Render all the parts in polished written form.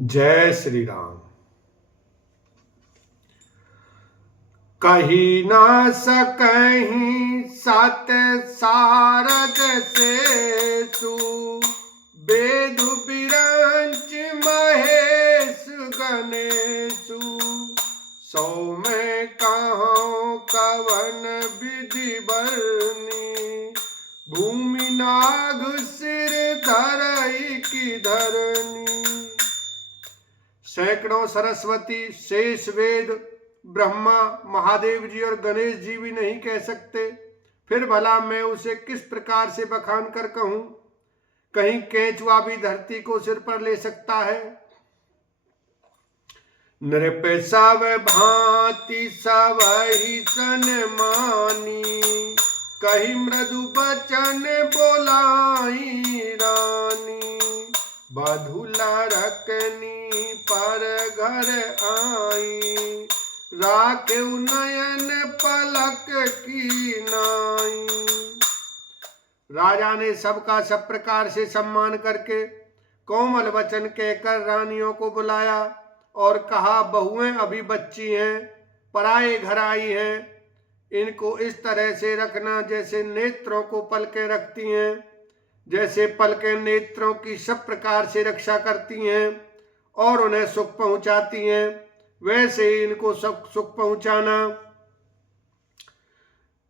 जय श्री राम। कही ना सकहीं सत सारद से तू वेद बिरंच महेश गणेशु सौ में कहो कवन विधि बरनी भूमि नाग सिर धरई की धरनी। सैकड़ों सरस्वती शेष वेद ब्रह्मा महादेव जी और गणेश जी भी नहीं कह सकते, फिर भला मैं उसे किस प्रकार से बखान कर कहूं। कहीं केंचुआ भी धरती को सिर पर ले सकता है। नृप सब भांति सबहि सन्मानी कही मृदु बचन बोलाई रानी बधुला रखनी पर घर आई राखे नयन पलक की नाई। राजा ने सबका सब प्रकार से सम्मान करके कोमल वचन कहकर रानियों को बुलाया और कहा, बहुएं अभी बच्ची हैं, पराए घर आई हैं, इनको इस तरह से रखना जैसे नेत्रों को पलकें रखती हैं, जैसे पलकें नेत्रों की सब प्रकार से रक्षा करती हैं और उन्हें सुख पहुंचाती हैं, वैसे ही इनको सब सुख पहुंचाना।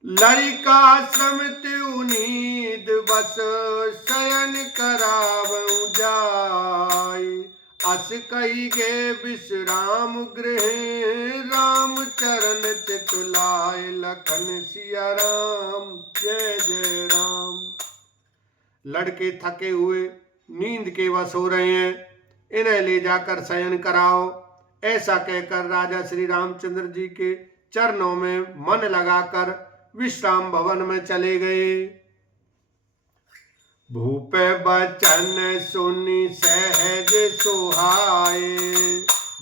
लड़का श्रमित उनीद बस शयन करावं जाय अस कही गे विश्राम गृह राम चरण चितुलाय लखन सिया राम जय जय राम। लड़के थके हुए नींद के वश हो रहे हैं, इन्हें ले जाकर शयन कराओ। ऐसा कहकर राजा श्री रामचंद्र जी के चरणों में मन लगाकर विश्राम भवन में चले गए। भूप बचन सुनी सहज सुहाए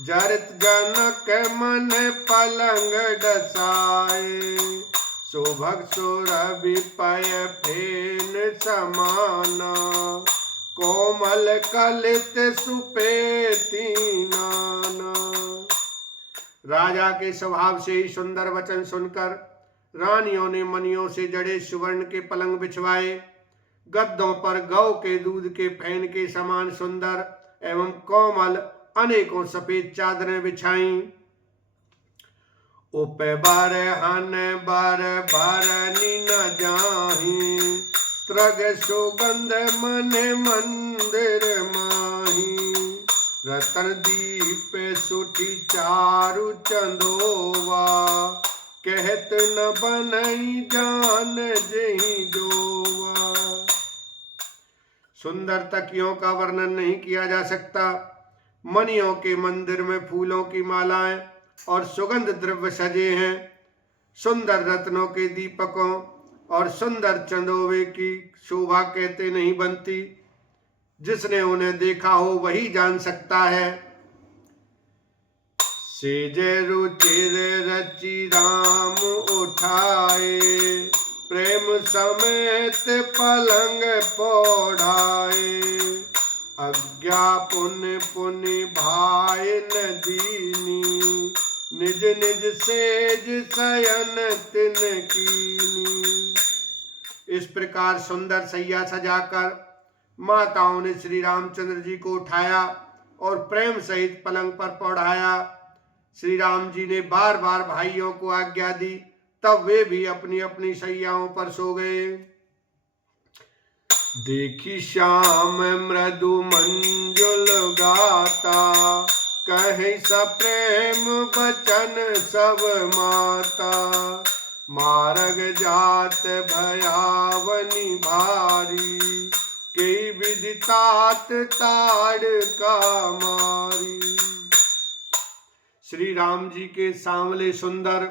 जरत जनक मन पलंग डसाए शोभक सुरभि पय फेन समाना कोमल कलित सुपेती नाना। राजा के स्वभाव से ही सुंदर वचन सुनकर रानियों ने मनियों से जड़े सुवर्ण के पलंग बिछवाए, गद्दों पर गौ के दूध के फैन के समान सुंदर एवं कोमल अनेकों सफेद चादरें बिछाईं। उप बर हन बर भरनी न जाही त्रग सुगंध मन मंदिर माही रतन दीप सुठी चारु चंदोवा कहत न बनई जान जही जोवा। सुंदर तकियों का वर्णन नहीं किया जा सकता। मणियों के मंदिर में फूलों की मालाएं और सुगंध द्रव्य सजे हैं। सुंदर रत्नों के दीपकों और सुंदर चंदोवे की शोभा कहते नहीं बनती। जिसने उन्हें देखा हो वही जान सकता है। सेज रुचिर रचि राम उठाए प्रेम समेत पलंग पौढ़ाए अज्ञा पुन पुनि भाई न दीनी निज निज सेज शयन तिन कीनी। इस प्रकार सुंदर सैया सजाकर माताओं ने श्री रामचंद्र जी को उठाया और प्रेम सहित पलंग पर पौढ़ाया। श्री राम जी ने बार बार भाइयों को आज्ञा दी, तब वे भी अपनी अपनी सैयाओं पर सो गए। देखी श्याम मृदु मंजुल गाता कहीं सप्रेम बचन सब माता मार्ग जात भयावनी भारी कई विधि तात ताड़ का मारी। श्री राम जी के सांवले सुंदर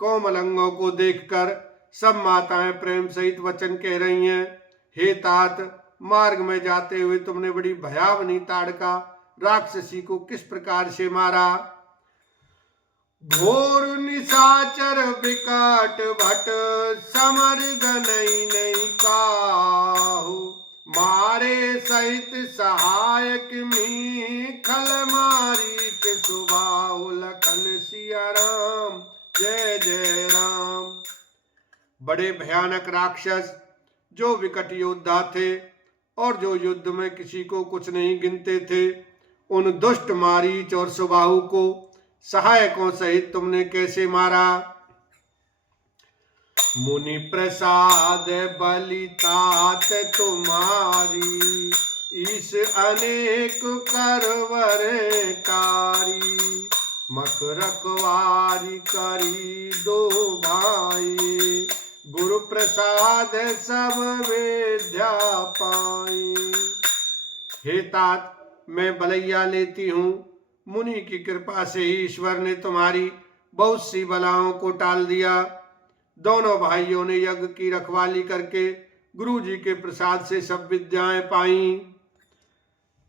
कोमल अंगों को देखकर सब माताएं प्रेम सहित वचन कह रही हैं, हे तात, मार्ग में जाते हुए तुमने बड़ी भयावनी ताड़का राक्षसी को किस प्रकार से मारा। घोर निशाचर विकट भट समर गनई नहीं काहू मारे सहित सहायक मी खल सिया राम, जय जय राम। बड़े भयानक राक्षस जो विकट योद्धा थे और जो युद्ध में किसी को कुछ नहीं गिनते थे, उन दुष्ट मारीच और सुबाहु को सहायकों सहित तुमने कैसे मारा? मुनि प्रसाद बलितात तुम्हारी, ईश अनेक करवर कारी। मख रखवारी करी दो भाई, गुरु प्रसाद सब विद्या पाई। हे तात, मैं बलैया लेती हूँ। मुनि की कृपा से ही ईश्वर ने तुम्हारी बहुत सी बलाओं को टाल दिया। दोनों भाइयों ने यज्ञ की रखवाली करके गुरु जी के प्रसाद से सब विद्याएं पाई।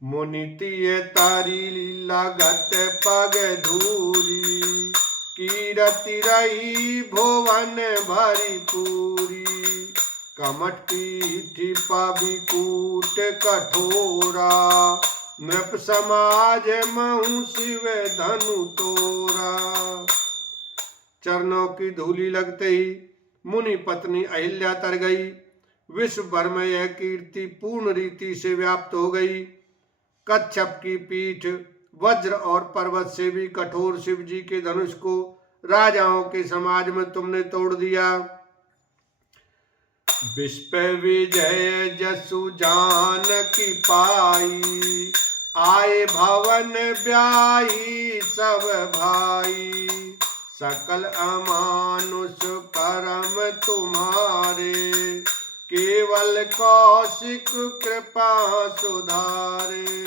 मुनि तिय तारी लागत पग धूरी, कीरति रही भुवन भरी पूरी। कमठ पीठी पविकूट कठोरा, नृप समाज महु शिव धनु तोरा। चरणों की धूली लगते ही मुनि पत्नी अहिल्या तर गई। विश्व भर में यह कीर्ति पूर्ण रीति से व्याप्त हो गई। कच्छप की पीठ वज्र और पर्वत से भी कठोर शिव जी के धनुष को राजाओं के समाज में तुमने तोड़ दिया। विश्व विजय जसु जान की पाई, आए भवन ब्याही सब भाई। सकल अमानुष परम तुम्हारे, केवल कौशिक कृपा सुधारे।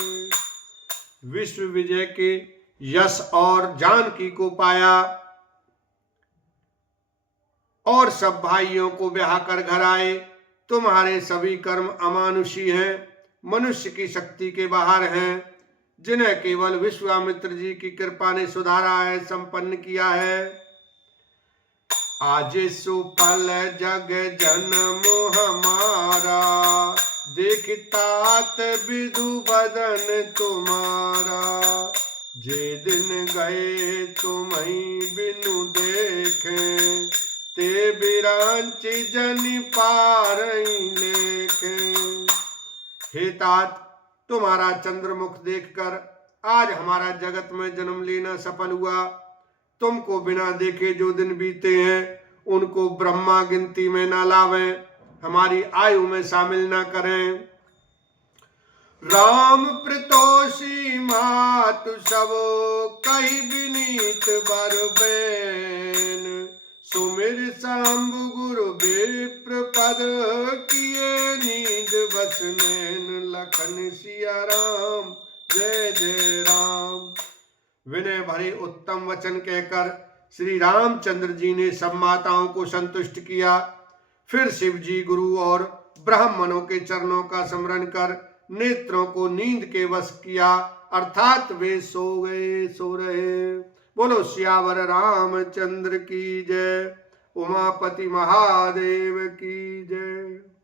विश्व विजय के यश और जानकी को पाया और सब भाइयों को ब्याह कर घर आए। तुम्हारे सभी कर्म अमानुषी हैं, मनुष्य की शक्ति के बाहर हैं, जिन्हें केवल विश्वामित्र जी की कृपा ने सुधारा है, संपन्न किया है। आज सुफल जग जन्म हमारा, देखतात विधु बदन तुम्हारा। जे दिन गए तुम्हें बिनु देखे, ते बिरांच जन पारई लेखे। हे तात, तुम्हारा चंद्रमुख देखकर आज हमारा जगत में जन्म लेना सफल हुआ। तुमको बिना देखे जो दिन बीते हैं, उनको ब्रह्मा गिनती में ना लावें, हमारी आयु में शामिल ना करें। राम प्रतोषी मातु सब, कही विनीत बर बैन। सुमिर शंभु गुरु विप्र पद, किए नींद बस नैन। लखन सिया राम, जय जय राम। विनय भरे उत्तम वचन कहकर श्री रामचंद्र जी ने सब माताओं को संतुष्ट किया। फिर शिव जी गुरु और ब्राह्मणों के चरणों का स्मरण कर नेत्रों को नींद के वश किया, अर्थात वे सो गए, सो रहे। बोलो सियावर रामचंद्र की जय, उमापति महादेव की जय।